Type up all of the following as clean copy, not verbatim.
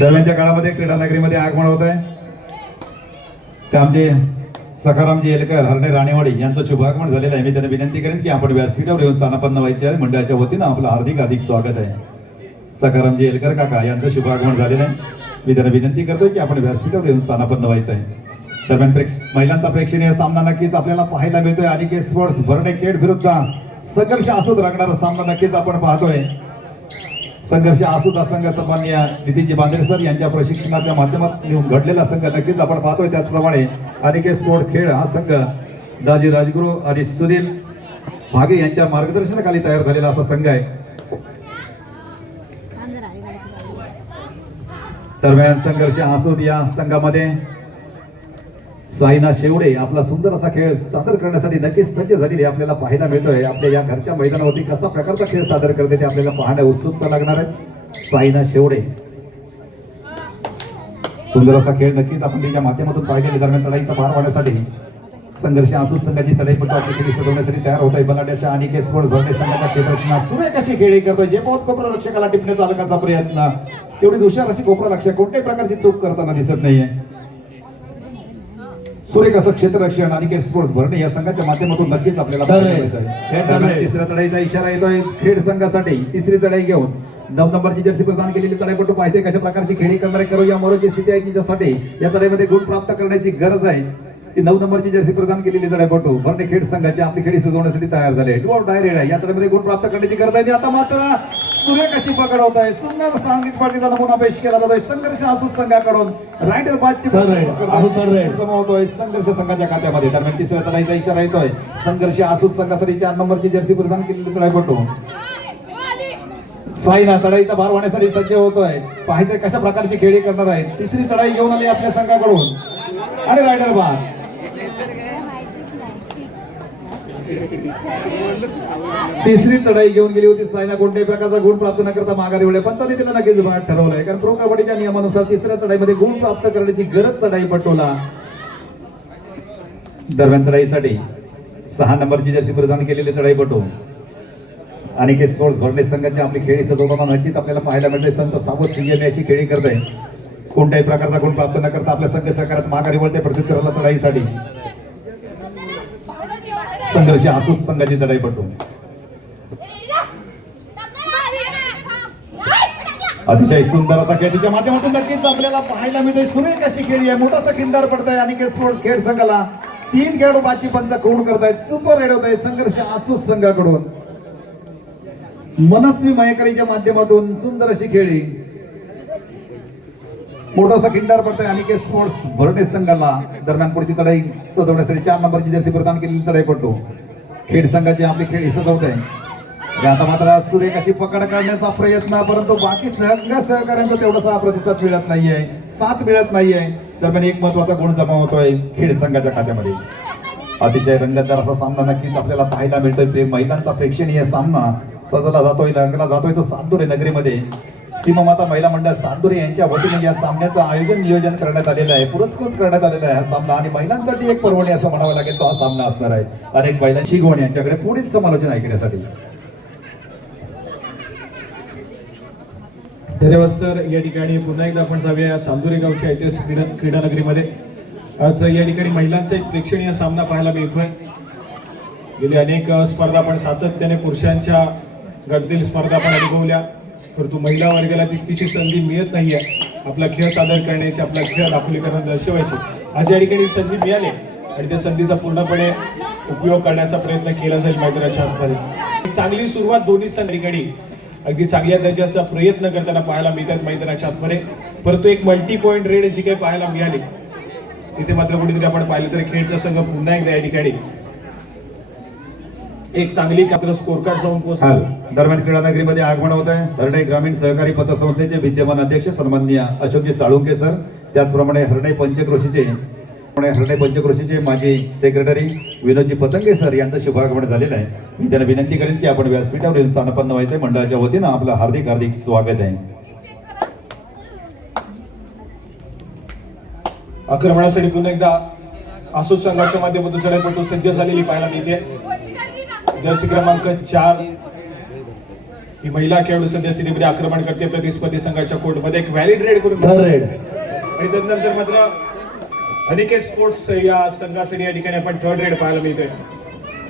दरम्यानच्या काळामध्ये क्रीडा नगरीमध्ये आगमन होत आहे ते आमचे सखारामजी येलकर हरणे राणेवाडी यांचं शुभागमन झालेलं आहे। मी त्यांना विनंती करेन की आपण व्यासपीठावर येऊन स्थानापन्न व्हायचे आहे। मंडळाच्या वतीनं आपलं हार्दिक स्वागत आहे। सखारामजी येलकर काका यांचं शुभागमन झालेलं आहे। मी त्यांना विनंती करतोय की आपण व्यासपीठावर येऊन स्थानापन्न व्हायचं आहे। दरम्यान महिलांचा प्रेक्षणीय सामना नक्कीच आपल्याला पाहायला मिळतोय। अनिकेत स्पोर्ट्स भरणे खेड विरुद्ध संघर्ष आसूद रंगणारा सामना नक्कीच आपण पाहतोय। संघर्ष आसूद संघ सन्माननीय नितीनजी बांदेर सर यांच्या प्रशिक्षणाच्या माध्यमातून घडलेला संघ नक्कीच आपण पाहतोय। त्याचप्रमाणे अनिकेत स्पोर्ट खेळ हा संघ दाजी राजगुरू आणि सुनील भागे यांच्या मार्गदर्शनाखाली तयार झालेला असा संघ आहे। दरम्यान संघर्ष आसूद या संघामध्ये साईना शेवडे आपला सुंदर असा खेळ सादर करण्यासाठी नक्कीच सज्ज झालेली आपल्याला पाहायला मिळतोय। आपल्या या घरच्या मैदानावरती कसा प्रकारचा खेळ सादर करते ते आपल्याला पाहण्या उत्सुकता लागणार आहे। साईना शेवडे सुंदर असा खेळ नक्कीच आपण त्याच्या माध्यमातून पाहिलेले। दरम्यान चढाईचा भार वाढण्यासाठी संघर्ष आसूद संघाची चढाईपट्टू आपली खेळी सजवण्यासाठी तयार होत आहे। बलाढ्याच्या अनिकेत स्पोर्ट्स भरणे संघाच्या क्षेत्ररक्षणात सुरेख अशी खेळी करतोय। जे बहुत कोपरा रक्षकाला टिपणे चालकाचा प्रयत्न तेवढीच हुशार अशी कोपरा रक्षक कोणत्याही प्रकारची चूक करताना दिसत नाहीये। सुरेख असं क्षेत्ररक्षण अनिकेत स्पोर्ट्स भरणे या संघाच्या माध्यमातून नक्कीच आपल्याला तिसऱ्या चढाईचा इशारा येतोय खेड संघासाठी। तिसरी चढाई घेऊन 9 नंबरची जर्सी प्रदान केलेली चढाईपट्टू पाहिजे कशा प्रकारची खेळी करणारे करू या मोरोची स्थिती आहे तिच्यासाठी या चढाईमध्ये गुण प्राप्त करण्याची गरज आहे। ती 9 नंबरची जर्सी प्रदान केलेली चढाईपट्टू भरणे खेड संघाची आपली खेळी सजवण्यासाठी तयार झाले। डू डायरेक्ट आहे या चढाईमध्ये गुण प्राप्त करण्याची गरज आहे। आता मात्र सुरेख अशी पकड होत आहे। सुंदर सांगीत पार्टीचा नमुना पेश केला जातोय संघर्ष आसूद संघाकडून। रायडर बादची जमवतोय संघर्ष संघाच्या खात्यामध्ये। दरम्यान तिसऱ्या चढाईचा इशारा येतोय संघर्ष आसूद संघासाठी 4 नंबरची जर्सी प्रदान केलेली चढाईपट्टू साईना चढाईचा भार वाढण्यासाठी सज्ज होतोय। पाहायचंय कशा प्रकारची खेळी करणार आहे। तिसरी चढाई घेऊन आली आपल्या संघाकडून आणि रायडर बार तिसरी चढाई घेऊन गेली होती। साईना कोणत्याही प्रकारचा गुण प्राप्त न करता माघारी वळले। पंचायतीला नक्कीच भाग ठरवलंय कारण प्रो कबड्डीच्या नियमानुसार तिसऱ्या चढाईमध्ये गुण प्राप्त करण्याची गरज चढाईपट्टूला। दरम्यान चढाईसाठी 6 नंबरची जर्सी प्रदान केलेली चढाईपट्टू अनिकेत स्पोर्ट्स भरणे संघाची आपली खेळी सजवताना नक्कीच आपल्याला पाहायला मिळते। संत सावध सिंह अशी खेळी करते। कोणत्याही प्रकारचा गुण प्राप्त न करता आपल्या संघ सहकारात माघारी वळते प्रत्युत्तराला चढाईसाठी संघर्ष आसूद संघाची चढाईपट्टू अतिशय सुंदर असा खेळ तिच्या माध्यमातून नक्कीच आपल्याला पाहायला मिळतोय। सुरेख अशी खेळी आहे। मोठासा खिंडार पडतोय अनिकेत स्पोर्ट्स खेळ संघाला। 3 खेळाडू बाची पंच कोण करतायत सुपर रेड होत आहे संघर्ष आसूद संघाकडून। मनस्वी मयकरीच्या माध्यमातून सुंदर अशी खेळी मोठासा खिंडार पडतोय अनिकेत स्पोर्ट्स भरणे संघाला। दरम्यान पुढची चढाई सजवण्यासाठी 4 नंबरची जर्सी प्रदान केलेली चढाईपट्टू खेड संघाची आपली खेळी सजवत आहे। आता मात्र सुरेख अशी पकड काढण्याचा प्रयत्न परंतु बाकी सहकार्यांचा तेवढासा प्रतिसाद मिळत नाहीये साथ मिळत नाहीये। दरम्यान एक महत्वाचा गुण जमा होतोय खेड संघाच्या खात्यामध्ये। अतिशय रंगतदार असा सामना नक्कीच आपल्याला पाहायला मिळतोय। महिलांचा प्रेक्षणीय सामना सजवला जातोय रंगला जातोय तो सातुरे नगरीमध्ये। सीमामाता महिला मंडळ सातुरे यांच्या वतीने या सामन्याचं आयोजन नियोजन करण्यात आलेलं आहे। पुरस्कृत करण्यात आलेला आहे हा सामना आणि महिलांसाठी एक पर्वणी असं म्हणावं लागेल तो हा सामना असणार आहे। अनेक महिलांची गोण यांच्याकडे पुढील समालोचन ऐकण्यासाठी धन्यवाद सर। या ठिकाणी पुन्हा एकदा आपण जाऊया सालदुरे गावच्या ऐतिहासिक क्रीडा नगरीमध्ये। आज या ठिकाणी महिलांचा एक प्रेक्षणीय सामना पाहायला मिळतोय। गेली अनेक स्पर्धा आपण सातत्याने पुरुषांच्या गटातील स्पर्धा आपण अनुभवल्या परंतु महिला वर्गाला तितकीशी संधी मिळत नाहीये आपला खेळ सादर करण्याची आपला खेळ दाखवलीकरण दर्शवायची। आज या ठिकाणी संधी मिळाली आणि त्या संधीचा पूर्णपणे उपयोग करण्याचा प्रयत्न केला जाईल मैदानाच्या आतमध्ये। चांगली सुरुवात दोन्ही संघ ठिकाणी अगदी चांगल्या दर्जाचा प्रयत्न करताना पाहायला मिळतात मैदानाच्या आतमध्ये। परंतु एक मल्टी पॉइंट रेड जी काही पाहायला मिळाली तिथे मात्र कुठेतरी आपण पाहिलं तर खेळचा संघ पुन्हा एकदा या ठिकाणी एक चांगली कात्र स्कोर कार्ड जाऊन पोहोचला। दरम्यान क्रीडा नगरीमध्ये आगमन होत आहे। हरणे ग्रामीण सहकारी पतसंस्थेचे विद्यमान अध्यक्ष सन्माननीय अशोकजी साळुंके सर त्याचप्रमाणे हरणे पंचक्रोशीचे माजी सेक्रेटरी विनोदजी पतंगे सर यांचं शुभागमन झालेलं आहे। मी त्यांना विनंती करेन की आपण व्यासपीठावर स्थानापन्न व्हायचंय। मंडळाच्या वतीनं आपलं हार्दिक स्वागत आहे। आक्रमणासाठी पुन्हा एकदा आसूद संघाच्या माध्यमातून चढाईपट्टू सज्ज झालेली पाहायला मिळते। जर्सी क्रमांक 4 ही महिला खेळाडू सध्या स्थितीमध्ये आक्रमण करते प्रतिस्पर्धी संघाच्या कोर्टमध्ये एक व्हॅलिड रेड करून थर्ड रेड आणि त्यानंतर मात्र अनिकेत स्पोर्ट्स या संघासाठी या ठिकाणी आपण थर्ड रेड पाहायला मिळतोय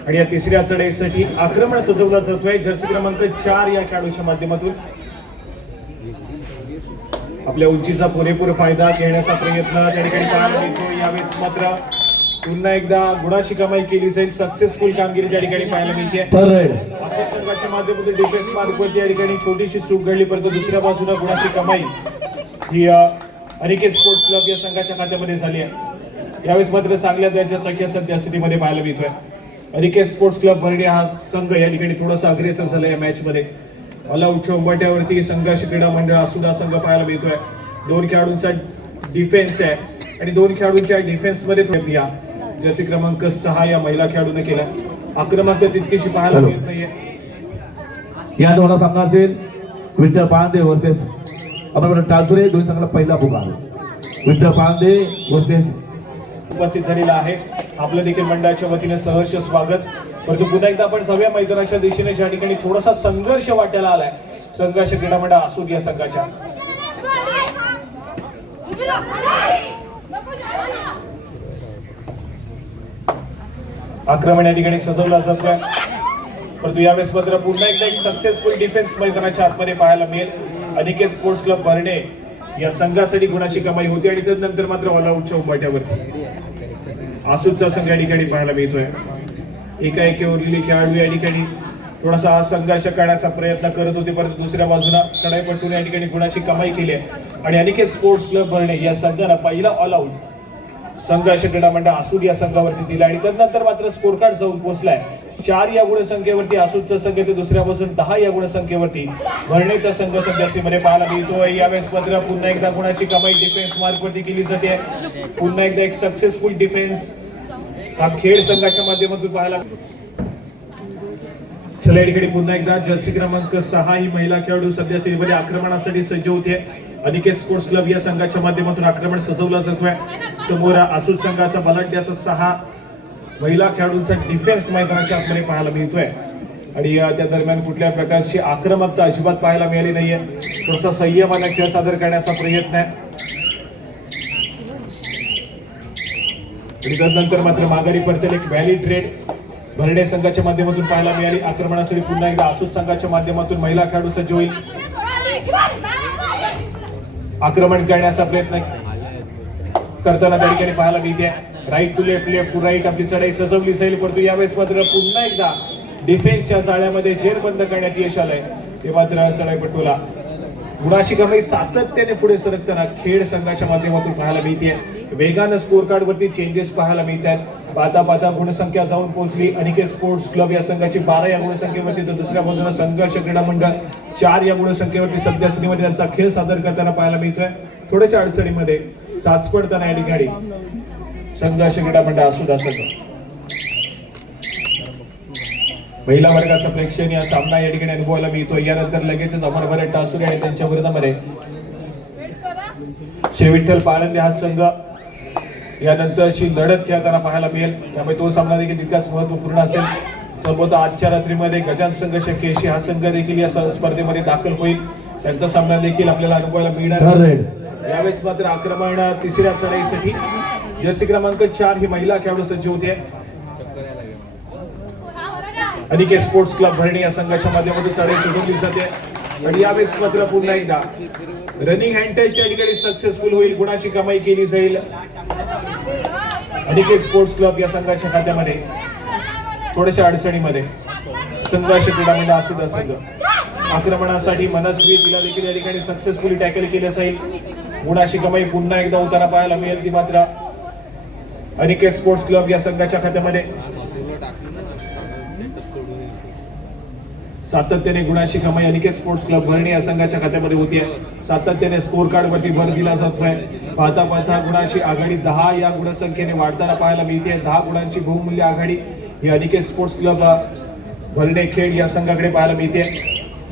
आणि या तिसऱ्या चढाईसाठी आक्रमण सजवला जातोय जर्सी क्रमांक 4 या खेळाडूच्या माध्यमातून आपल्या उंचीचा पुरेपूर फायदा घेण्याचा प्रयत्न त्या ठिकाणी पाहायला मिळतो यावेळेस मात्र पुन्हा एकदा गुणाची कमाई केली जाईल सक्सेसफुल कामगिरी त्या ठिकाणी पाहायला मिळते थर्ड रेड अशा संघाच्या माध्यमातून डिफेन्स मार्कवरती या ठिकाणी छोटीशी चूक घडली परंतु दुसऱ्या बाजूला गुणाची कमाई ही अनिकेत स्पोर्ट्स क्लब या संघाच्या खात्यामध्ये झाली आहे यावेळेस मात्र चांगल्या दर्जाचा खेळ सध्या स्थितीमध्ये पाहायला मिळतोय अनिकेत स्पोर्ट्स क्लब बर्डे हा संघ या ठिकाणी थोडासा अग्रेसर झाला या मॅच मध्ये ऑलआउटच्या उंबरठ्यावरती संघर्ष क्रीडा मंडळ आसुदा संघ पाहायला मिळतोय 2 खेळाडूंचा डिफेन्स आहे आणि 2 खेळाडूंच्या डिफेन्स मध्ये थोडी या जर्सी क्रमांक 6 या महिला खेळाडूने केला आक्रमकता तितकीशी पाहायला मिळत नाहीये या दोघांचा सामना असेल विठ्ठल पांदे वर्सेस आपण टाळसुरे दोन संघाला पहिला पुकार विठ्ठल पांदे वर्सेस उपस्थित झालेला आहे आपलं देखील मंडळाच्या वतीने सहर्ष स्वागत परंतु पुन्हा एकदा आपण सगळ्या मैदानाच्या दिशेने ज्या ठिकाणी थोडासा संघर्ष वाटायला आलाय संघर्ष क्रीडा मंडळ आसूद या संघाच्या आक्रमण या ठिकाणी सजवला जातोय परंतु यावेळेस मात्र पुन्हा एकदा एक सक्सेसफुल डिफेन्स मैदानाच्या आतमध्ये पाहायला मिळेल अनिकेत स्पोर्ट्स क्लब बर्डे या संघासाठी गुणाची कमाई होती आणि त्यानंतर मात्र ऑलआउटच्या उंबरठ्यावरती आसूदचा संघ या ठिकाणी पाहायला मिळतोय एकाएकी उरलेली खेळाडू या ठिकाणी थोडासा संघर्ष करण्याचा प्रयत्न करत होते परंतु दुसऱ्या बाजूला चढाईपटून या ठिकाणी गुणाची कमाई केली आहे आणि अनिकेत स्पोर्ट्स क्लब बर्डे या संघाला पहिला ऑलआउट संघर्ष क्रीडा मंडळ आसूद या संघावरती दिला आणि त्यानंतर मात्र स्कोर कार्ड जाऊन पोहोचलाय 4 या गुणसंख्येवरती आसूदचा संघ ते दुसऱ्या बाजून 10 या गुणसंख्येवरती भरणेचा संघ सध्या पाहायला मिळतोय यावेळेस मात्र पुन्हा एकदा गुणाची कमाई डिफेन्स मार्कवरती केली जाते पुन्हा एकदा एक सक्सेसफुल डिफेन्स हा खेळ संघाच्या माध्यमातून पाहायला चला या ठिकाणी पुन्हा एकदा जर्सी क्रमांक 6 ही महिला खेळाडू सध्या स्थितीमध्ये आक्रमणासाठी सज्ज होते अनिकेत स्पोर्ट्स क्लब या संघाच्या माध्यमातून आक्रमण सजवला जातोय समोर आसूद संघाचा बलाढ्य असा 6 महिला खेळाडूंचा डिफेन्स मैदानाच्या आतमध्ये पाहायला मिळतोय आणि त्या दरम्यान कुठल्या प्रकारची आक्रमकता अजिबात पाहायला मिळाली नाहीये थोडासा संयमाने खेळ सादर करण्याचा प्रयत्न आहे आणि त्यानंतर मात्र माघारी परतेल एक व्हॅलिड रेड भरडे संघाच्या माध्यमातून पाहायला मिळाली आक्रमणासाठी पुन्हा एकदा आसूद संघाच्या माध्यमातून महिला खेळाडू सज्ज होईल आक्रमण करण्याचा प्रयत्न करताना त्या ठिकाणी पाहायला मिळते राईट टू लेफ्ट राईट आपली चढाई सजवली जाईल परंतु यावेळेस मात्र पुन्हा एकदा डिफेन्सच्या जाळ्यामध्ये जेर बंद करण्यात यश आलंय ते मात्र चढाईपटूला गुणाची कमाई सातत्याने पुढे सरकताना खेळ संघाच्या माध्यमातून पाहायला मिळते वेगानं स्कोर कार्ड वरती चेंजेस पाहायला मिळतात पाता गुणसंख्या जाऊन पोहोचली अनिकेत स्पोर्ट्स क्लब या संघाची 12 या गुणसंख्येवरती तर दुसऱ्या बाजूला संघर्ष क्रीडा मंडळ 4 या गुणसंख्येवरती सध्या स्थितीमध्ये त्यांचा खेळ सादर करताना पाहायला मिळतोय थोड्याशा अडचणीमध्ये चाचपडताना या ठिकाणी संघर्ष क्रीडा मंडळ आसूद संघ महिला वर्गाचा प्रेक्षणीय सामना या ठिकाणी अनुभवायला मिळतो यानंतर लगेचच अमर भरत टासुरे आणि त्यांच्या विरोधामध्ये श्री विठ्ठल पाळंदे हा संघ यानंतरची लढत खेळताना पाहायला मिळेल त्यामुळे तो सामना देखील तितकाच महत्वपूर्ण असेल संभवतः आजच्या रात्रीमध्ये गजान संघ केशी हा संघ देखील या स्पर्धेमध्ये दाखल होईल त्यांचा सामना देखील आपल्याला अनुभवायला मिळणार यावेळेस मात्र आक्रमण तिसऱ्या चढाईसाठी जर्सी क्रमांक 4 ही महिला खेळाडू सज्ज होते अनिकेत स्पोर्ट्स क्लब भरणी या संघाच्या माध्यमातून चढाई सुरू जाते आणि यावेळेस मात्र पुन्हा एकदा रनिंग हँड टच त्या ठिकाणी सक्सेसफुल होईल गुणाची कमाई केली जाईल अनिकेत स्पोर्ट्स क्लब या संघाच्या खात्यामध्ये थोड्याशा अडचणीमध्ये संघर्ष क्रीडा मंडळ आसूद संघ आक्रमणासाठी मनस्वी तिला देखील या ठिकाणी सक्सेसफुली टॅकल केलं जाईल गुणाची कमाई पुन्हा एकदा होताना पाहायला मिळेल ती मात्र अनिकेत स्पोर्ट्स क्लब या संघाच्या खात्यामध्ये सातत्याने गुणाची कमाई अनिकेत स्पोर्ट्स क्लब भरणी या संघाच्या खात्यामध्ये होती सातत्याने स्कोर कार्ड वरती भर दिला जातोय पाहता गुणाची आघाडी 10 या गुणसंख्येने वाढताना पाहायला मिळते 10 गुणांची बहुमूल्य आघाडी ही अनिकेत स्पोर्ट्स क्लब भरणे खेळ या संघाकडे पाहायला मिळते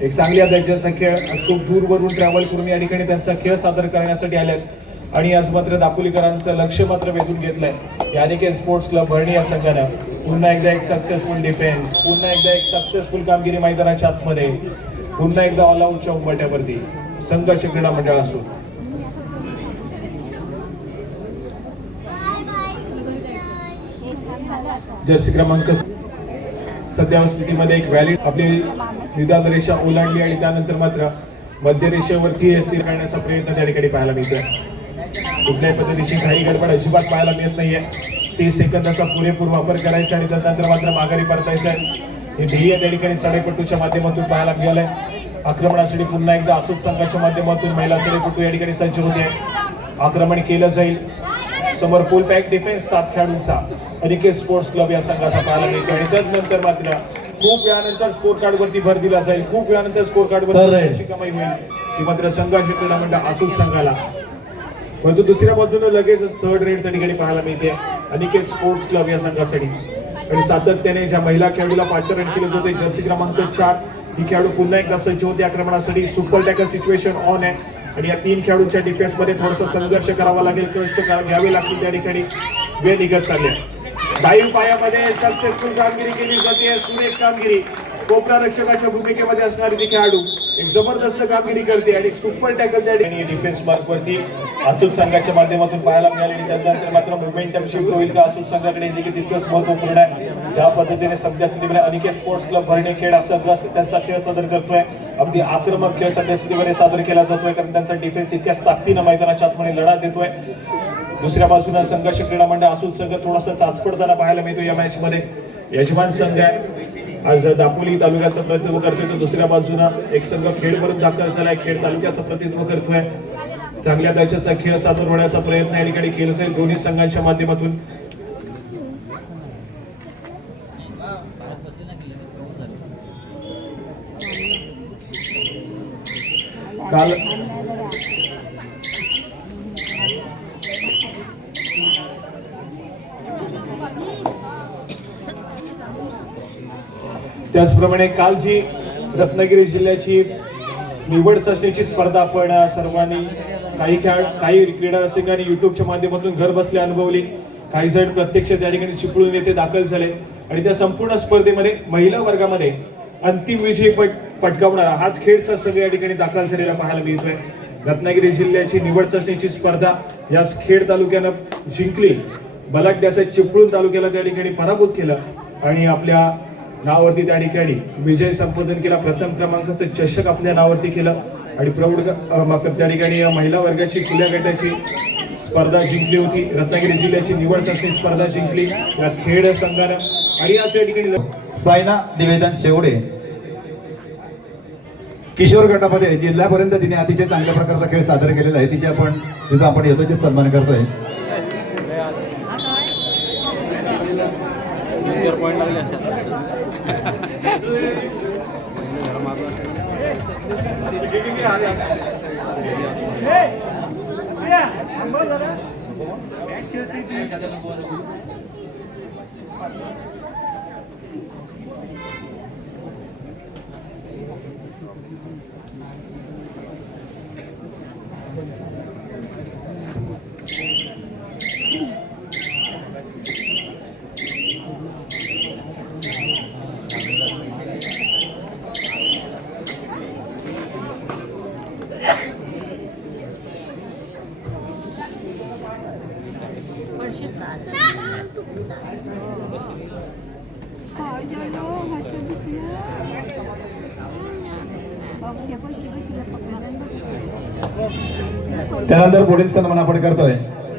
एक चांगल्या दर्जाचा खेळ आज खूप दूरवरून ट्रॅव्हल करून या ठिकाणी त्यांचा खेळ सादर करण्यासाठी आल्यात आणि आज मात्र दापोलीकरांचं लक्ष मात्र वेधून घेतलंय अनिकेत स्पोर्ट्स क्लब भरणी या संघानं पुन्हा एकदा एक सक्सेसफुल डिफेन्स पुन्हा एकदा एक सक्सेसफुल कामगिरी मैदानाच्या आतमध्ये पुन्हा एकदा ऑल आऊटच्या उंबरठ्यावरती संघर्ष क्रीडा मंडळ असून जर्सी क्रमांक सध्या स्थितीमध्ये एक व्हॅलिड आपली निदान रेषा ओलांडली आणि त्यानंतर मात्र मध्य रेषेवरती स्थिर करण्याचा प्रयत्न त्या ठिकाणी पाहायला मिळतोय. कुठल्याही पद्धतीची काही गडबड अजिबात पाहायला मिळत नाहीये. 30 सेकंदाचा पुरेपूर वापर करायचा आणि त्यानंतर मात्र माघारी परतायचं आहे. हे ध्येय त्या ठिकाणी चढाईपटूच्या माध्यमातून पाहायला मिळालंय. आक्रमणासाठी पुन्हा एकदा आसूद संघाच्या माध्यमातून महिला चढाईपटू या ठिकाणी सज्ज होते. आक्रमण केलं जाईल. समोर फुल पॅक डिफेन्स 7 खेळाडूंचा अनिकेत स्पोर्ट्स क्लब या संघाचा पाहायला मिळतो आणि त्यानंतर मात्र खूप वेळानंतर स्कोर कार्ड वरती भर दिला जाईल. खूप वेळानंतर स्कोर कार्ड वरती कमाई होईल ती मात्र संघर्ष क्रीडा मंडळ आसूद संघाला. परंतु दुसऱ्या बाजूने लगेचच थर्ड रेड त्या ठिकाणी पाहायला मिळते अनिकेत स्पोर्ट्स क्लब या संघासाठी. आणि सातत्याने ज्या महिला खेळाडूला पाचारण केले जाते जर्सी क्रमांक 4 ही खेळाडू पुन्हा एकदा सज्ज होते आक्रमणासाठी. सुपर टॅकल सिच्युएशन ऑन आहे आणि या 3 खेळाडूंच्या डिफेन्स मध्ये थोडासा संघर्ष करावा लागेल. कष्ट घ्यावे लागतील त्या ठिकाणी. वेळ निघत चालले. डाईव्ह पायामध्ये सक्सेसफुल कामगिरी केली जाते. सुरेख कामगिरी. कोपरा रक्षकाच्या भूमिकेमध्ये असणारी ती खेळाडू एक जबरदस्त कामगिरी करते आणि एक सुपर टॅकल त्या ठिकाणी डिफेन्स मार्क वरती आसूद संघाच्या माध्यमातून पाहायला मिळाले आणि त्यानंतर मात्र मोमेंटम शिफ्ट होईल का आसूद संघाकडे देखील तितकंच महत्वपूर्ण आहे. ज्या पद्धतीने सध्या स्थितीमध्ये अनिकेत स्पोर्ट्स क्लब भरणे खेळ असं त्यांचा खेळ सादर करतोय. अगदी आक्रमक खेळ सध्या स्थितीमध्ये सादर केला जातोय कारण त्यांचा डिफेन्स इतक्याच ताकदीनं मैदानाच्या आतमध्ये लढा देतोय. दुसऱ्या बाजूला संघर्ष क्रीडा मंडळ आसूद संघ थोडासा चाचपडताना पाहायला मिळतो या मॅच मध्ये. यजमान संघ आहे आज दापोली तालुक्याचं प्रतिनिधित्व करतोय तर दुसऱ्या बाजूला एक संघ खेडवरून दाखल झालाय. खेड तालुक्याचं प्रतिनिधित्व करतोय. चांगल्या दर्जाचा खेळ सादर होण्याचा प्रयत्न या ठिकाणी केला जाईल दोन्ही संघांच्या माध्यमातून. काल त्याचप्रमाणे काल जी रत्नागिरी जिल्ह्याची निवड चाचणीची स्पर्धा आपण सर्वांनी काही क्रीडा रसिकांनी युट्यूबच्या माध्यमातून घर बसल्या अनुभवली. काही जण प्रत्यक्ष त्या ठिकाणी चिपळूण येथे दाखल झाले आणि त्या संपूर्ण स्पर्धेमध्ये महिला वर्गामध्ये अंतिम विजय पटकावणारा हाच खेळचा संघ या ठिकाणी दाखल झालेला पाहायला मिळतोय. रत्नागिरी जिल्ह्याची निवड चाचणीची स्पर्धा याच खेड तालुक्यानं जिंकली. बलाढ्याचा चिपळूण तालुक्याला त्या ठिकाणी पराभूत केलं आणि आपल्या नावावरती त्या ठिकाणी विजय संपादन केला. प्रथम क्रमांकाचं चषक आपल्या नावावरती केलं आणि प्रौढ त्या ठिकाणी महिला वर्गाची खुल्या गटाची स्पर्धा जिंकली होती. रत्नागिरी जिल्ह्याची निवड चाचणी स्पर्धा जिंकली या खेड संघानं आणि आज या ठिकाणी सायना निवेदन शेवडे किशोर गटामध्ये जिल्ह्यापर्यंत तिने अतिशय चांगल्या प्रकारचा खेळ सादर केलेला आहे. तिचा आपण यथोचित सन्मान करतोय. त्यानंतर पुढील सन्मान आपण करतोय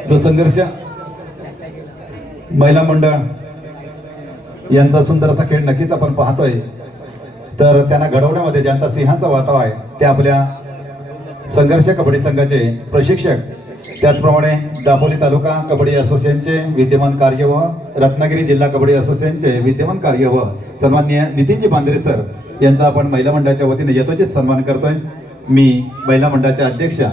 जो संघर्ष महिला मंडळ यांचा सुंदर असा खेळ नक्कीच आपण पाहतोय. तर त्यांना घडवण्यामध्ये ज्यांचा सिंहाचा वाटा आहे ते आपल्या संघर्ष कबड्डी संघाचे प्रशिक्षक, त्याचप्रमाणे दापोली तालुका कबड्डी असोसिएशनचे विद्यमान कार्यवाह, रत्नागिरी जिल्हा कबड्डी असोसिएशनचे विद्यमान कार्यवाह सन्माननीय नितीनजी बांद्रे सर यांचा आपण महिला मंडळाच्या वतीने यथोचित सन्मान करतोय. मी महिला मंडळाच्या अध्यक्षा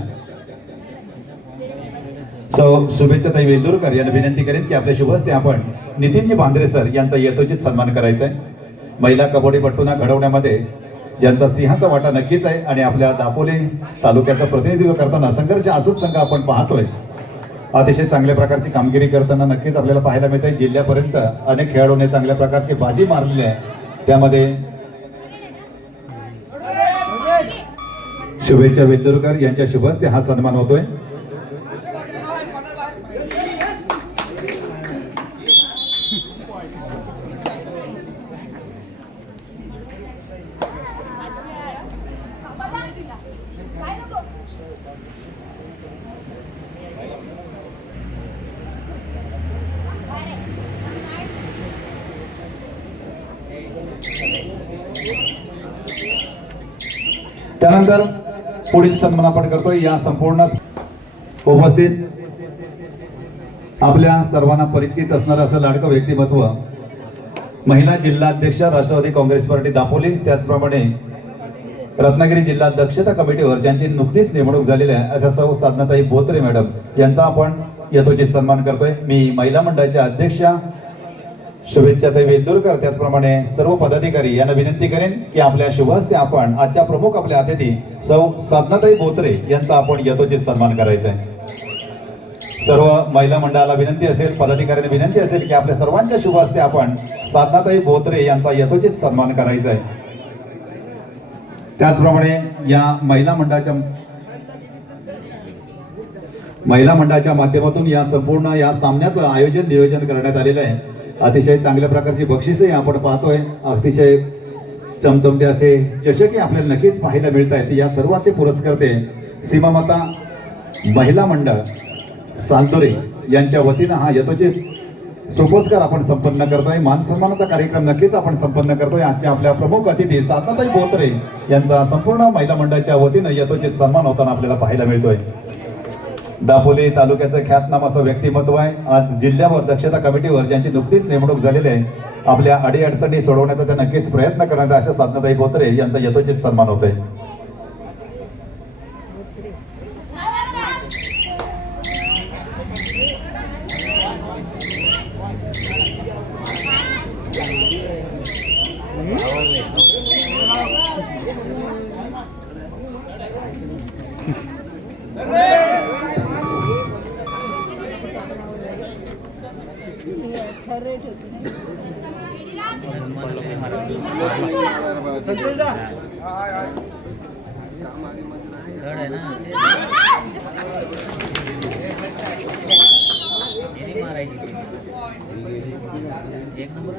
सौ शुभेच्छाताई वेल्दुरकर यांना विनंती करेन की आपल्या शुभ हस्ते आपण नितीनजी बांद्रे सर यांचा यथोचित सन्मान करायचा आहे. महिला कबड्डीपटूंना घडवण्यामध्ये ज्यांचा सिंहाचा वाटा नक्कीच आहे आणि आपल्या दापोली तालुक्याचं प्रतिनिधित्व करताना संघर्ष आसूद संघ आपण पाहतोय. अतिशय चांगल्या प्रकारची कामगिरी करताना नक्कीच आपल्याला पाहायला मिळत आहे. जिल्ह्यापर्यंत अनेक खेळाडूंनी चांगल्या प्रकारची बाजी मारलेली आहे. त्यामध्ये शुभेच्छा वेल्लोरकर यांच्या शुभ हस्ते हा सन्मान होतोय. त्यानंतर पुढील सन्मान आपण करतोय. या संपूर्ण उपस्थित आपल्या सर्वांना परिचित असणारं असं लाडकं व्यक्तिमत्व, महिला जिल्हाध्यक्ष राष्ट्रवादी काँग्रेस पार्टी दापोली, त्याचप्रमाणे रत्नागिरी जिल्हा दक्षता कमिटीवर ज्यांची नुकतीच नेमणूक झालेली आहे अशा सौ साधनाताई बोत्रे मॅडम यांचा आपण यथोचित सन्मान करतोय. मी महिला मंडळाच्या अध्यक्षा शुभेच्छाताई वेल्लोरकर त्याचप्रमाणे सर्व पदाधिकारी यांना विनंती करेन की आपल्या शुभ हस्ते आपण आजच्या प्रमुख आपल्या अतिथी सौ साधनाताई बोत्रे यांचा आपण यथोचित सन्मान करायचा आहे. सर्व महिला मंडळाला विनंती असेल, पदाधिकाऱ्यांना विनंती असेल की आपल्या सर्वांच्या शुभ हस्ते आपण साधनाताई बोत्रे यांचा यथोचित सन्मान करायचा आहे. त्याचप्रमाणे या महिला मंडळाच्या माध्यमातून या संपूर्ण या सामन्याचं आयोजन नियोजन करण्यात आलेलं आहे. अतिशय चांगल्या प्रकारची बक्षिसे आपण पाहतोय. अतिशय चमचमते असे चषकही आपल्याला नक्कीच पाहायला मिळत आहेत. या सर्वांचे पुरस्कर्ते सीमामाता महिला मंडळ सालदोरे यांच्या वतीनं हा यथोचित सुपुरस्कार आपण संपन्न करतोय. मान सन्मानाचा कार्यक्रम नक्कीच आपण संपन्न करतोय. आजच्या आपल्या प्रमुख अतिथी साधनाताई बोत्रे यांचा संपूर्ण महिला मंडळाच्या वतीनं यथोचित सन्मान होताना आपल्याला पाहायला मिळतोय. दापोली तालुक्याचं ख्यातनाम असं व्यक्तिमत्व आहे. आज जिल्ह्यावर दक्षता कमिटीवर ज्यांची नुकतीच नेमणूक झालेली आहे, आपल्या अडीअडचणी सोडवण्याचा त्या नक्कीच प्रयत्न करण्यात अशा साधनाताई बोत्रे यांचा यथोचित सन्मान होतोय. एक नंबर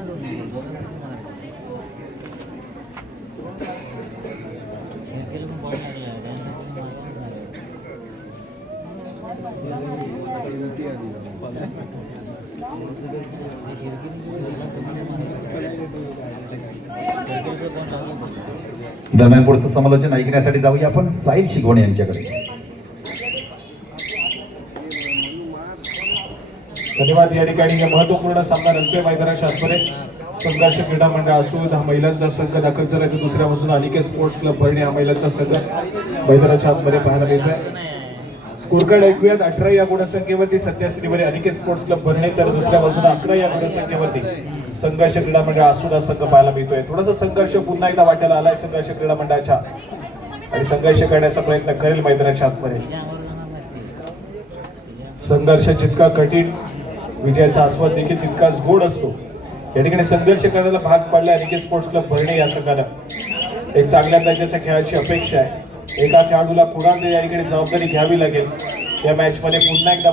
दरम्यान पुढचं समालोचन ऐकण्यासाठी जाऊया आपण साहिल शिगवणे यांच्याकडे. धन्यवाद. या ठिकाणी महत्वपूर्ण सामना रंगते मैदानाच्या आतमध्ये संघर्ष क्रीडा मंडळ आसूद हा महिलांचा संघ दाखल झाला, तर दुसऱ्या बाजूला अनिकेत स्पोर्ट्स क्लब भरणे हा महिलांचा संघ मैदानाच्या आतमध्ये पाहायला मिळतोय. स्कोर कार्ड ऐकूयात. 18 या गुणसंख्येवरती सध्यास्थितीमध्ये अनिकेत स्पोर्ट्स क्लब भरणे, तर दुसऱ्या बाजूला 11 या गुणसंख्येवरती संघर्ष क्रीडा मंडळ आसूद हा संघ पाहायला मिळतोय. थोडासा संघर्ष पुन्हा एकदा वाटायला आलाय संघर्ष क्रीडा मंडळाच्या, आणि संघर्ष करण्याचा प्रयत्न करेल मैदानाच्या आतमध्ये. संघर्ष जितका कठीण, विजयाचा आस्वाद देखील तितकाच गोड असतो. या ठिकाणी संघर्ष करण्याला भाग पडला अनिकेत स्पोर्ट्स क्लब भरणे या संघाला. एक चांगल्या दर्जाच्या खेळाची अपेक्षा आहे. एका खेळाडूला पुढे या ठिकाणी जबाबदारी घ्यावी लागेल या मॅच मध्ये पुन्हा एकदा.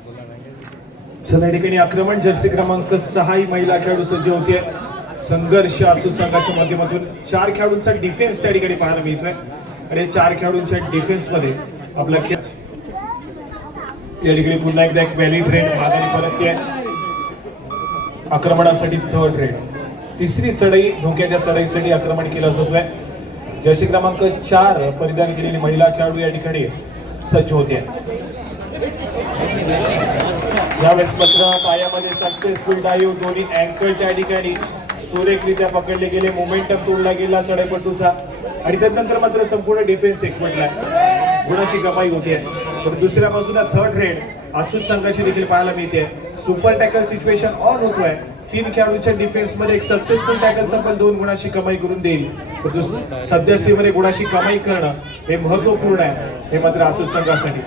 चला, या ठिकाणी आक्रमण जर्सी क्रमांक 6 ही महिला खेळाडू सज्ज होतीये. संघर्ष आसूद संघाच्या माध्यमातून 4 खेळाडूंचा डिफेन्स त्या ठिकाणी पाहायला मिळतोय, आणि 4 खेळाडूंच्या डिफेन्स मध्ये आपला खेळ या ठिकाणी पुन्हा एकदा एक व्हॅलिड रेड माघारी परत आहे. आक्रमणासाठी 3rd रेड, 3री चढाई धोक्याच्या चढाईसाठी आक्रमण केलं जातोय. जर्सी क्रमांक 4 परिधान केलेली महिला खेळाडू या ठिकाणी सज्ज होते. यावेळेस पत्र पायामध्ये सक्सेसफुल डाईव्ह, दोन्ही अँकल त्या ठिकाणी सुरेखरित्या पकडले गेले, मोमेंटम तोडला गेला चढाईपटूचा, आणि त्यानंतर मात्र संपूर्ण डिफेन्स एकवटला, गुणाची कमाई होते. तर दुसऱ्या बाजूला 3rd रेड आसूद संघाची देखील पाहायला मिळते. सुपर टॅकल सिच्युएशन ऑन होतोय. 3 खेळाडूंच्या डिफेन्स मध्ये एक सक्सेसफुल टॅकल तब्बल 2 गुणाची कमाई करून देईल. सध्यास्थितीमध्ये गुणाची कमाई करणं हे महत्वपूर्ण आहे, हे मात्र आसूद संघासाठी.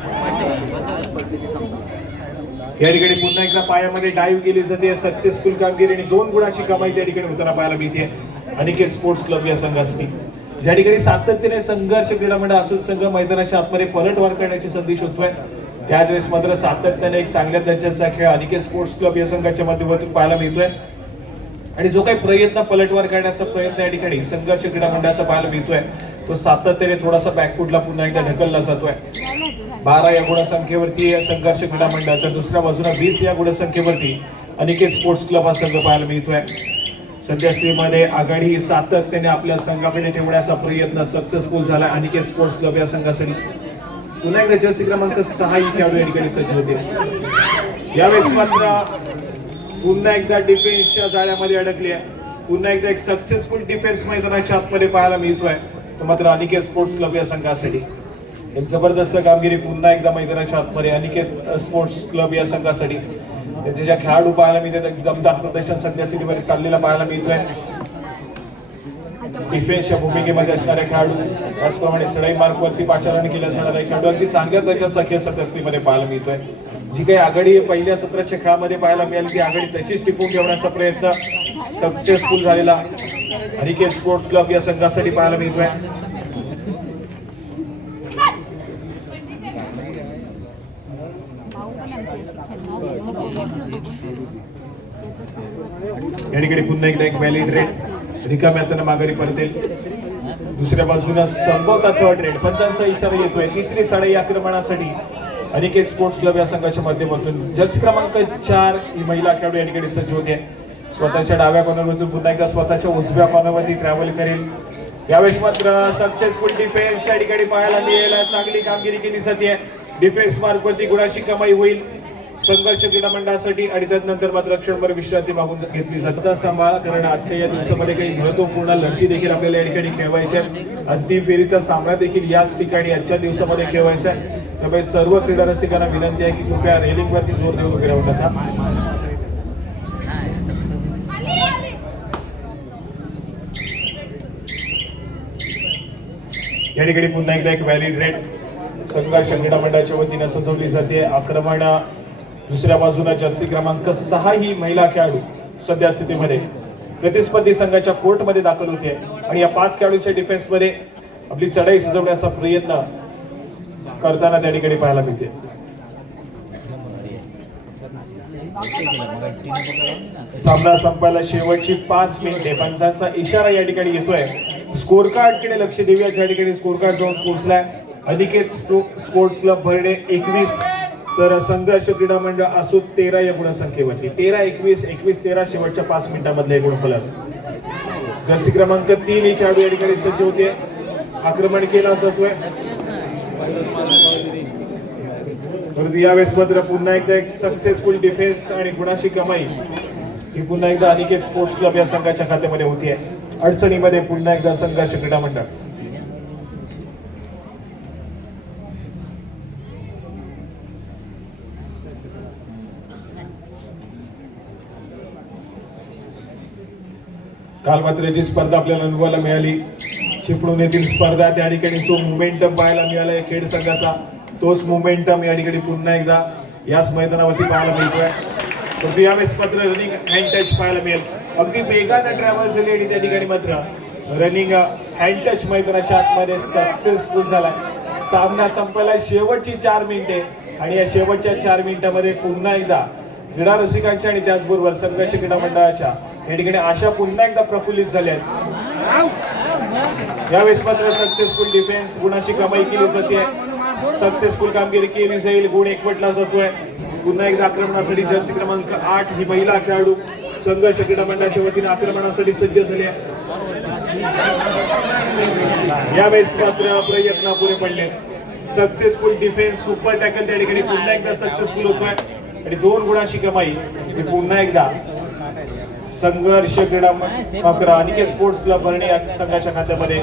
या ठिकाणी पुन्हा एकदा पायामध्ये डाईव्ह केली जाते, सक्सेसफुल कामगिरी, आणि 2 गुणाची कमाई त्या ठिकाणी होताना पाहायला मिळते अनिकेत स्पोर्ट्स क्लब या संघासाठी. ज्या ठिकाणी सातत्याने संघर्ष क्रीडा मंडळ आसूर संघ मैदानाच्या आतमध्ये पलटवार करण्याची संधी शोधतोय, त्याच वेळेस मात्र सातत्याने एक चांगल्या दर्जाचा खेळ अनिकेत स्पोर्ट्स क्लब या संघाच्या माध्यमातून पाहायला मिळतोय आणि जो काही प्रयत्न पलटवार करण्याचा प्रयत्न या ठिकाणी संघर्ष क्रीडा मंडळाचा पाहायला मिळतोय तो सातत्याने थोडासा बॅकफुटला पुन्हा एकदा ढकलला जातोय. 12 या गुणसंख्येवरती संघर्ष क्रीडा मंडळ तर दुसऱ्या बाजूला 20 या गुणसंख्येवरती अनिकेत स्पोर्ट्स क्लब हा संघ पाहायला मिळतोय. सध्यास्थितीमध्ये आघाडी ही सातत्याने आपल्या संघामध्ये ठेवण्याचा प्रयत्न सक्सेसफुल झाला अनिकेत स्पोर्ट्स क्लब या संघासाठी. पुन्हा एकदा जर्सी क्रमांक 6 ही खेळाडू या ठिकाणी सज्ज होते. यावेळेस मात्र पुन्हा एकदा डिफेन्सच्या जाळ्यामध्ये अडकली आहे. पुन्हा एकदा एक सक्सेसफुल डिफेन्स मैदानाच्या आतमध्ये पाहायला मिळतोय तो मात्र अनिकेत स्पोर्ट्स क्लब या संघासाठी. एक जबरदस्त कामगिरी पुन्हा एकदा मैदानाच्या आतमध्ये अनिकेत स्पोर्ट्स क्लब या संघासाठी. त्यांचे ज्या खेळाडू पाहायला मिळतात दमदार प्रदर्शन सध्या सिटीमध्ये चाललेला पाहायला मिळतोय. डिफेन्सच्या भूमिकेमध्ये असणारे खेळाडू, त्याचप्रमाणे सडाई मार्कवरती पाचारण केल्या जाणारे खेळाडू अगदी चांगल्या दर्जाचा खेळ सध्या सिटीमध्ये पाहायला मिळतोय. जी काही आघाडी पहिल्या सत्राच्या खेळामध्ये पाहायला मिळाली ती आघाडी तशीच टिकून ठेवण्याचा प्रयत्न सक्सेसफुल झालेला अनिकेत स्पोर्ट्स क्लब या संघासाठी पाहायला मिळतोय. या ठिकाणी पुन्हा एकदा एक व्हॅलिड रेड रिकाम्या हाताने माघारी परतेल. दुसऱ्या बाजूला संभवता थर्ड रेड पंचांचा इशारा येतोय. तिसरी चढाई आक्रमणासाठी अनिकेत स्पोर्ट्स क्लब या संघाच्या माध्यमातून जर्सी क्रमांक 4 ही महिला खेळाडू या ठिकाणी सज्ज होते. स्वतःच्या डाव्या कॉर्नरमधून पुन्हा एकदा स्वतःच्या उजव्या कॉर्नरवरती ट्रॅव्हल करेल. यावेळेस मात्र सक्सेसफुल डिफेन्स त्या ठिकाणी पाहायला मिळेल. चांगली कामगिरी केली जाते. डिफेन्स मार्कवरती गुणाची कमाई होईल संघर्ष क्रीडा मंडळासाठी आणि त्यानंतर मात्र क्षणभर विश्रांती मागून घेतली जाते. सांभाळा कारण आजच्या या दिवसामध्ये काही महत्वपूर्ण लढती देखील आपल्याला या ठिकाणी खेळवायच्या. अंतिम फेरीचा सामना देखील याच ठिकाणी आजच्या दिवसामध्ये खेळवायचा आहे. त्यामुळे सर्व क्रीडा रसिकांना विनंती आहे की कृपया रेलिंग वरती जोर देऊन उभे राहू नका. या ठिकाणी पुन्हा एकदा एक व्हॅलिड रेड संघर्ष क्रीडा मंडळाच्या वतीने सजवली जाते. आक्रमण दुसऱ्या बाजूला जर्सी क्रमांक 6 ही महिला खेळाडू सध्या स्थितीमध्ये प्रतिस्पर्धी संघाच्या कोर्टमध्ये दाखल होते आणि या 5 खेळाडूंच्या डिफेन्स मध्ये आपली चढाई सजवण्याचा प्रयत्न करताना त्या ठिकाणी पाहायला मिळते. सामना संपायला शेवटची 5 मिनिटे पंचांचा इशारा या ठिकाणी येतोय. स्कोर कार्ड कडे लक्ष देऊया. ज्या ठिकाणी स्कोर कार्ड जाऊन पोहोचलाय अनिकेत स्पोर्ट्स क्लब भरणे 21 तर संघर्ष क्रीडा मंडळ आसूर 13 या गुणसंख्येवरती 13-21-21-13 शेवटच्या 5 मिनिटांमधले गुणफलक. जर्सी क्रमांक 3 ही खेळाडू या ठिकाणी सज्ज होते. आक्रमण केला जातोय. परंतु यावेळेस मात्र पुन्हा एकदा एक सक्सेसफुल डिफेन्स आणि गुणाची कमाई ही पुन्हा एकदा अनिकेत स्पोर्ट्स क्लब या संघाच्या खात्यामध्ये होतीये. अडचणीमध्ये पुन्हा एकदा संघर्ष क्रीडा मंडळ. काल मात्र जी स्पर्धा आपल्याला अनुभवायला मिळाली चिपळूण येथील स्पर्धा त्या ठिकाणी जो मोमेंटम पाहायला मिळाला खेड संघाचा तोच मोमेंटम या ठिकाणी पुन्हा एकदा याच मैदानावरती पाहायला मिळतोय. तर यावेळेस मात्र रनिंग हँड टच पाहायला मिळेल. अगदी वेगानं ट्रॅव्हल झाली आणि त्या ठिकाणी मात्र रनिंग हँड टच मैदानाच्या आतमध्ये सक्सेसफुल झाला. सामना संपायला शेवटची 4 मिनिटे आणि या शेवटच्या 4 मिनिटांमध्ये पुन्हा एकदा क्रीडा रसिकांच्या आणि त्याचबरोबर संघर्ष क्रीडा मंडळाच्या या ठिकाणी आशा पुन्हा एकदा प्रफुल्लित झाल्या आहेत. यावेळेस मात्र सक्सेसफुल डिफेन्स गुणाची कमाई केली जाते. सक्सेसफुल कामगिरी केली जाईल. गुण एकवटला जातोय. पुन्हा एकदा आक्रमणासाठी जर्सी क्रमांक 8 ही महिला खेळाडू संघर्ष क्रीडा मंडळाच्या वतीने आक्रमणासाठी सज्ज झाले. यावेळेस मात्र प्रयत्न पुरे पडले. सक्सेसफुल डिफेन्स सुपर टॅकल त्या ठिकाणी पुन्हा एकदा सक्सेसफुल होतोय आणि 2 गुणाची कमाई ही पुन्हा एकदा संघर्ष क्रीडा मंडळ अनिकेत स्पोर्ट्स क्लब भरणे या संघाच्या खात्यामध्ये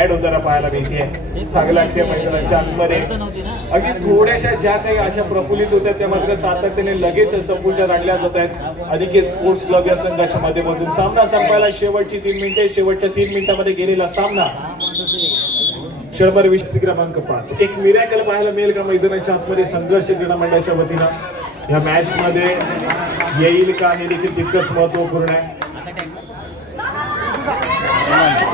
ऍड होताना पाहायला मिळते. चांगल्या मैदानाच्या आतमध्ये अगदी थोड्याशा ज्या काही अशा प्रफुल्लित होत्या त्या मात्र सातत्याने लगेच संपुष्टात आणल्या जात आहेत अनिकेत स्पोर्ट्स क्लब या संघाच्या माध्यमातून. सामना संपायला शेवटची 3 मिनिटे. शेवटच्या 3 मिनिटांमध्ये गेलेला सामना क्षणभर 20 क्रमांक 5 एक मिरॅकल पाहायला मिळेल का मैदानाच्या आतमध्ये संघर्ष क्रीडा मंडळाच्या वतीनं या मॅच मध्ये येईल का हे देखील तितकंच महत्वपूर्ण आहे.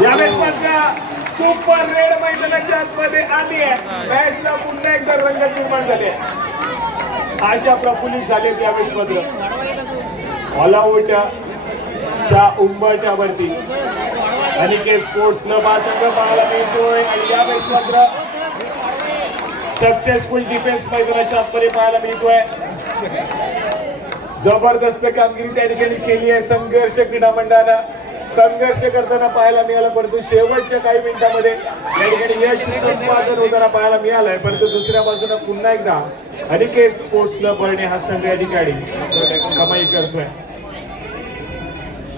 यावेळेस मात्र सुपर रेड मैदानाच्या आतमध्ये आली आहे. मॅचला पुन्हा एकदा रंगत निर्माण झाले. अशा प्रफुल्लित झाले त्यावेळेस मात्र ऑल आउट च्या उंबरठ्यावरती अनिकेत स्पोर्ट्स क्लब हा संघ पाहायला मिळतोय. आणि यावेळेस मात्र सक्सेसफुल डिफेन्स मैदानाच्या आतमध्ये पाहायला मिळतोय. जबरदस्त कामगिरी त्या ठिकाणी केली आहे संघर्ष क्रीडा मंडळानं. संघर्ष करताना पाहायला मिळाला, परंतु शेवटच्या काही मिनिटांमध्ये या ठिकाणी यश संपादन होताना पाहायला मिळालंय. परंतु दुसऱ्या बाजूला पुन्हा एकदा अनिकेत स्पोर्ट्स क्लब भरणे हा संघ या ठिकाणी कमाई करतोय.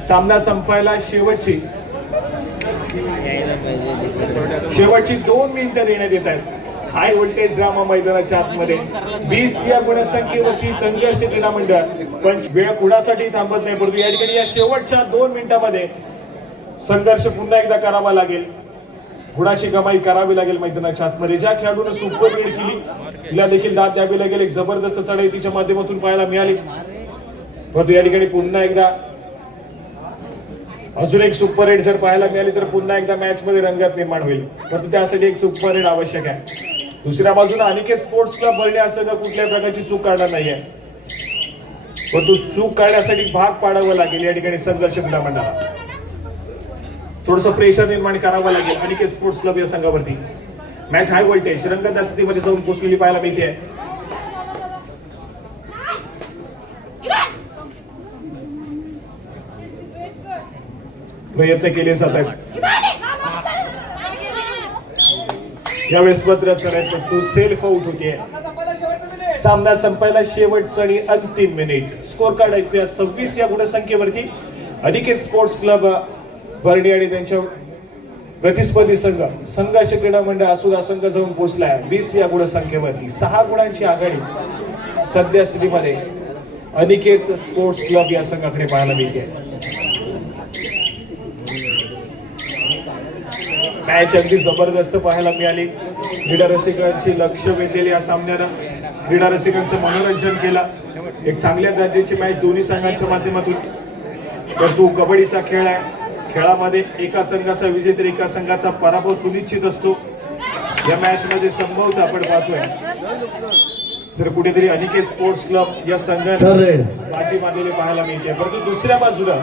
सामना संपायला शेवटची 2 मिनिटं देण्यात येत आहेत. हाय व्होल्टेज ड्रामा मैदानाच्या आतमध्ये 20 या गुणसंख्येवरती संघर्ष क्रीडा मंडळ पण वेळ कुणासाठी थांबत नाही. परंतु या ठिकाणी या शेवटच्या 2 मिनिटांमध्ये संघर्ष पुन्हा एकदा करावा लागेल. गुणाची कमाई करावी लागेल मैदानाच्या आतमध्ये. ज्या खेळाडूने सुपर लीड केली तिला देखील दाद द्यावी लागेल. एक जबरदस्त चढाई तिच्या माध्यमातून पाहायला मिळाली. परंतु या ठिकाणी पुन्हा एकदा अजून एक सुपर रेड जर पाहायला मिळाली तर पुन्हा एकदा मॅच मध्ये रंगत निर्माण होईल. परंतु त्यासाठी एक सुपर रेड आवश्यक आहे. दुसऱ्या बाजूला अनिकेत स्पोर्ट्स क्लब भरणे असं तर कुठल्याही प्रकारची चूक करणार नाहीये. परंतु चूक करण्यासाठी भाग पाडावं लागेल या ठिकाणी संघर्ष क्रीडा मंडळाला. थोडस प्रेशर निर्माण करावं लागेल अनिकेत स्पोर्ट्स क्लब या संघावरती. मॅच हाय व्होल्टेज रंगत स्थितीमध्ये जाऊन पोचलेली पाहायला मिळते. प्रयत्न केले जात आहेत. यावेळेस मात्र तू सेल्फ आउट होते. सामना संपायला शेवटचं आणि अंतिम मिनिट. स्कोर कार्ड ऐकूया. 26 या गुणसंख्येवरती अनिकेत स्पोर्ट्स क्लब भरणी आणि त्यांच्या प्रतिस्पर्धी संघ संघर्ष क्रीडा मंडळ असुरा संघ जाऊन पोहोचलाय 20 या गुणसंख्येवरती. 6 गुणांची आघाडी सध्या स्थितीमध्ये अनिकेत स्पोर्ट्स क्लब या संघाकडे पाहायला मिळते. मॅच अगदी जबरदस्त पाहायला मिळाली. क्रीडा रसिकांची लक्ष वेधलेली या सामन्यानं क्रीडा रसिकांचं मनोरंजन केलं. एक चांगल्या दर्जाची मॅच दोन्ही संघांच्या माध्यमातून. परंतु कबड्डीचा खेळ आहे. खेळामध्ये एका संघाचा विजय तर एका संघाचा पराभव सुनिश्चित असतो. या मॅच मध्ये संभवत आपण पाहतोय तर कुठेतरी अनिकेत स्पोर्ट्स क्लब या संघाने बाजी बांधलेली पाहायला मिळते. परंतु दुसऱ्या बाजूला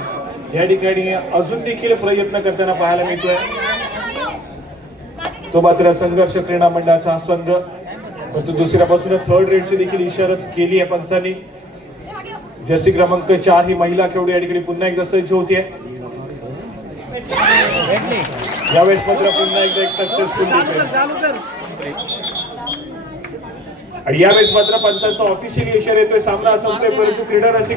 या ठिकाणी अजून देखील प्रयत्न करताना पाहायला मिळतोय तो मात्र संघर्ष क्रीडा मंडळाचा संघ. परंतु दुसऱ्या बाजूला थर्ड रेडची देखील इशारत केली आहे पंचांनी. जर्सी क्रमांक 4 ही महिला खेळाडू या ठिकाणी पुन्हा एकदा सज्ज होतीये. यावेळेस मात्र पुन्हा एकदा एक सक्सेसफुल आणि यावेळेस मात्र पंचांचा ऑफिशियली इशारा येतोय. सामना संपतोय परंतु क्रीडा रसिक